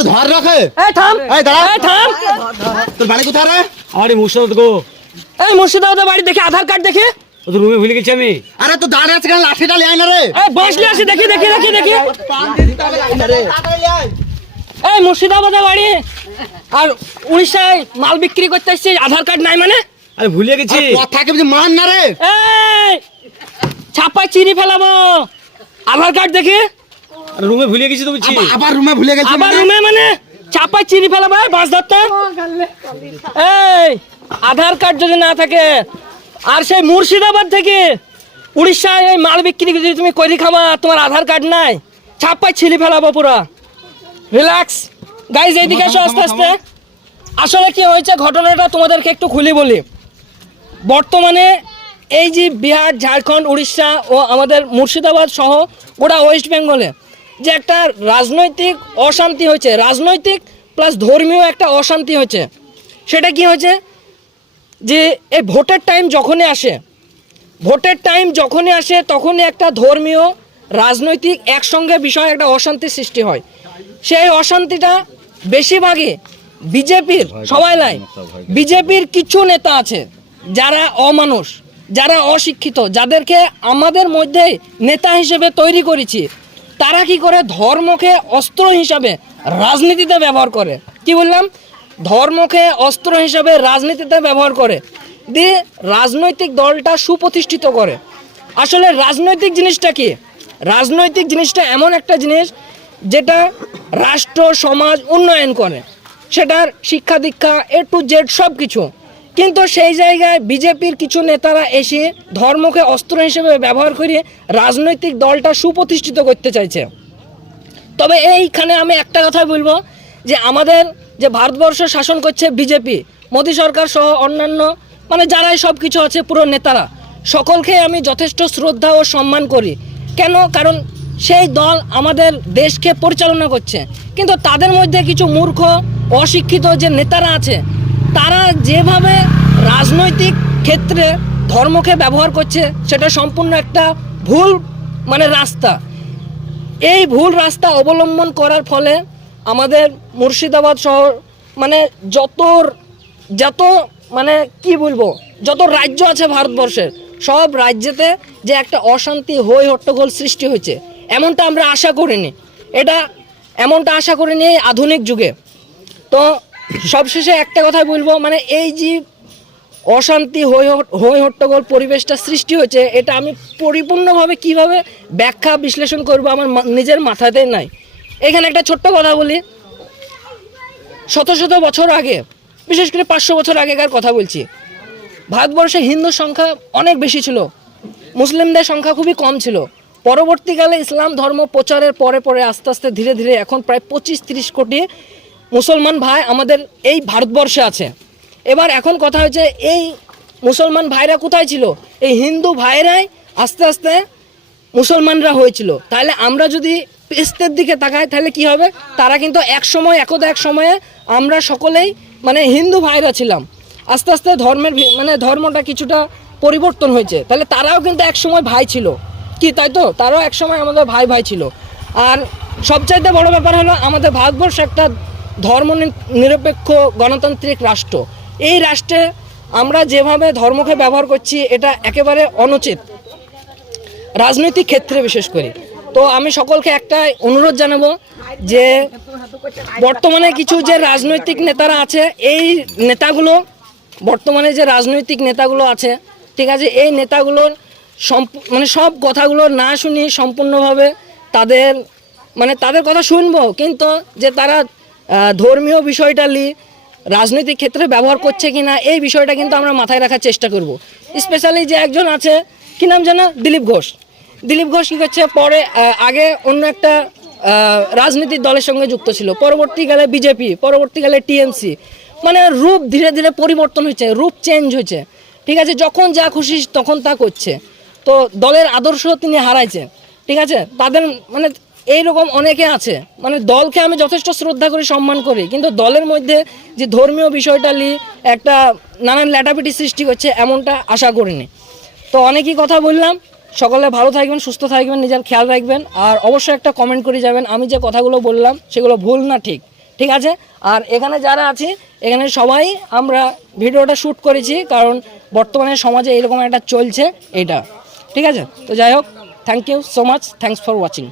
আরে ধর রাখে। এই থাম। এই দাঁড়া। এই থাম। তোর বাড়ি কোথায় রে? আরে মুর্শিদাবাদ গো। এই মুর্শিদাবাদের বাড়ি দেখি আধার কার্ড দেখি। ও তো রুমে ভুলে গেছি আমি। আরে তো দাঁড়িয়ে আছে কেন? লাঠিটা লিয়ে আয় না রে। এই বস বসলে আসি দেখি দেখি দেখি দেখি। এই মুর্শিদাবাদের বাড়ি। আর উড়িষ্যায় মাল বিক্রি করতে আসছি আধার কার্ড নাই মানে। আরে ভুলে গেছি। আরে কথা কি মান না রে? এই ছাপায় চিনি ফেলাবো। আধার কার্ড দেখি। রুমে ভুলে গেছি তো বলছি আবার- রুমে ভুলে গেছি আবার মানে? রুমে মানে? চাপায় চিনি ফেলাবো এই বাস ধরতে। এই আধার কার্ড যদি না থাকে আর সেই মুর্শিদাবাদ থেকে উড়িষ্যায় এই মাল বিক্রি যদি তুমি করি খাবা তোমার আধার কার্ড নাই ছাপায় ছিলি ফেলাবো পুরা। রিল্যাক্স গাইজ এইদিকে এসো আস্তে আস্তে। আসলে কি হয়েছে ঘটনাটা তোমাদেরকে একটু খুলি বলি। বর্তমানে এই যে বিহার ঝাড়খণ্ড উড়িষ্যা ও আমাদের মুর্শিদাবাদ সহ গোটা ওয়েস্ট বেঙ্গলে যে একটা রাজনৈতিক অশান্তি হয়েছে। রাজনৈতিক প্লাস ধর্মীয় একটা অশান্তি হয়েছে। সেটা কি হয়েছে? যে এই ভোটের টাইম যখনই আসে ভোটের টাইম যখনই আসে তখনই একটা ধর্মীয় রাজনৈতিক একসঙ্গে বিষয়ে একটা অশান্তির সৃষ্টি হয়। সেই অশান্তিটা বেশিরভাগই বিজেপির সবাই নাই বিজেপির কিছু নেতা আছে যারা অমানুষ যারা অশিক্ষিত যাদেরকে আমাদের মধ্যে নেতা হিসেবে তৈরি করেছি। তারা কি করে ধর্মকে অস্ত্র হিসাবে রাজনীতিতে ব্যবহার করে? কি বললাম? ধর্মকে অস্ত্র হিসাবে রাজনীতিতে ব্যবহার করে। দিয়ে রাজনৈতিক দলটা সুপ্রতিষ্ঠিত করে। আসলে রাজনৈতিক জিনিসটা কি? রাজনৈতিক জিনিসটা এমন একটা জিনিস যেটা রাষ্ট্র, সমাজ উন্নয়ন করে। সেটার শিক্ষা দীক্ষা এ টু জেড সব কিছু কিন্তু সেই জায়গায় বিজেপির কিছু নেতারা এসে ধর্মকে অস্ত্র হিসেবে ব্যবহার করে রাজনৈতিক দলটা সুপ্রতিষ্ঠিত করতে চাইছে। তবে এইখানে আমি একটা কথা বলব যে আমাদের যে ভারতবর্ষ শাসন করছে বিজেপি, মোদী সরকার সহ অন্যান্য মানে যারাই সব কিছু আছে পুরো নেতারা, সকলকে আমি যথেষ্ট শ্রদ্ধা ও সম্মান করি। কেন? কারণ সেই দল আমাদের দেশকে পরিচালনা করছে। কিন্তু তাদের মধ্যে কিছু মূর্খ, অশিক্ষিত যে নেতারা আছে তারা যেভাবে রাজনৈতিক ক্ষেত্রে ধর্মকে ব্যবহার করছে, সেটা সম্পূর্ণ একটা ভুল মানে রাস্তা। এই ভুল রাস্তা অবলম্বন করার ফলে আমাদের মুর্শিদাবাদ শহর মানে যত যত মানে কি বলব, যত রাজ্য আছে ভারতবর্ষের সব রাজ্যেতে যে একটা অশান্তি হই হট্টগোল সৃষ্টি হয়েছে, এমনটা আমরা আশা করিনি। এটা এমনটা আশা করিনি এই আধুনিক যুগে। তো সবশেষে একটা কথাই বলব মানে এই যে অশান্তি হই হট- হই হট্টগোল পরিবেশটা সৃষ্টি হয়েছে, এটা আমি পরিপূর্ণভাবে কীভাবে ব্যাখ্যা বিশ্লেষণ করব আমার নিজের মাথাতে নাই। এখানে একটা ছোট্ট কথা বলি। শত শত বছর আগে, বিশেষ করে পাঁচশো বছর আগেকার কথা বলছি, ভারতবর্ষে হিন্দুর সংখ্যা অনেক বেশি ছিল, মুসলিমদের সংখ্যা খুবই কম ছিল। পরবর্তীকালে ইসলাম ধর্ম প্রচারের পরে পরে আস্তে আস্তে ধীরে ধীরে এখন প্রায় পঁচিশ তিরিশ কোটি মুসলমান ভাই আমাদের এই ভারতবর্ষে আছে। এবার এখন কথা হয়েছে, এই মুসলমান ভাইরা কোথায় ছিল? এই হিন্দু ভাইরাই আস্তে আস্তে মুসলমানরা হয়েছিল। তাহলে আমরা যদি পেস্তের দিকে তাকাই, তাহলে কি হবে? তারা কিন্তু এক সময়, একদা এক সময়ে আমরা সকলেই মানে হিন্দু ভাইরা ছিলাম। আস্তে আস্তে ধর্মের মানে ধর্মটা কিছুটা পরিবর্তন হয়েছে। তাহলে তারাও কিন্তু এক সময় ভাই ছিল। কি তাই তো? তারাও এক সময় আমাদের ভাই ভাই ছিল। আর সবচাইতে বড় ব্যাপার হলো, আমাদের ভারতবর্ষ একটা ধর্ম নিরপেক্ষ গণতান্ত্রিক রাষ্ট্র। এই রাষ্ট্রে আমরা যেভাবে ধর্মকে ব্যবহার করছি, এটা একেবারে অনুচিত। রাজনৈতিক ক্ষেত্রে বিশেষ করে। তো আমি সকলকে একটা অনুরোধ জানাব যে, বর্তমানে কিছু যে রাজনৈতিক নেতারা আছে, এই নেতাগুলো, বর্তমানে যে রাজনৈতিক নেতাগুলো আছে, ঠিক আছে, এই নেতাগুলোর মানে সব কথাগুলো না শুনি সম্পূর্ণভাবে তাদের মানে তাদের কথা শুনব। কিন্তু যে তারা ধর্মীয় বিষয়টা লি রাজনৈতিক ক্ষেত্রে ব্যবহার করছে কিনা, এই বিষয়টা কিন্তু আমরা মাথায় রাখার চেষ্টা করব। স্পেশালি যে একজন আছে, কি নাম জানো? দিলীপ ঘোষ। দিলীপ ঘোষ কী করছে? পরে আগে অন্য একটা রাজনীতির দলের সঙ্গে যুক্ত ছিল। পরবর্তীকালে বিজেপি, পরবর্তীকালে টিএমসি। মানে রূপ ধীরে ধীরে পরিবর্তন হয়েছে, রূপ চেঞ্জ হয়েছে। ঠিক আছে, যখন যা খুশি তখন তা করছে। তো দলের আদর্শ তিনি হারাইছে। ঠিক আছে, তাদের মানে এইরকম অনেকে আছে। মানে দলকে আমি যথেষ্ট শ্রদ্ধা করি, সম্মান করি। কিন্তু দলের মধ্যে যে ধর্মীয় বিষয়টা নিয়ে একটা নানান ল্যাটাপিটি সৃষ্টি করছে, এমনটা আশা করিনি। তো অনেকই কথা বললাম। সকলে ভালো থাকবেন, সুস্থ থাকবেন, নিজের খেয়াল রাখবেন। আর অবশ্যই একটা কমেন্ট করে যাবেন, আমি যে কথাগুলো বললাম, সেগুলো ভুল না ঠিক। ঠিক আছে? আর এখানে যারা আছে, এখানে সবাই আমরা ভিডিওটা শ্যুট করেছি, কারণ বর্তমানে সমাজে এরকম একটা চলছে এটা ঠিক আছে? তো যাই হোক thank you so much thanks for watching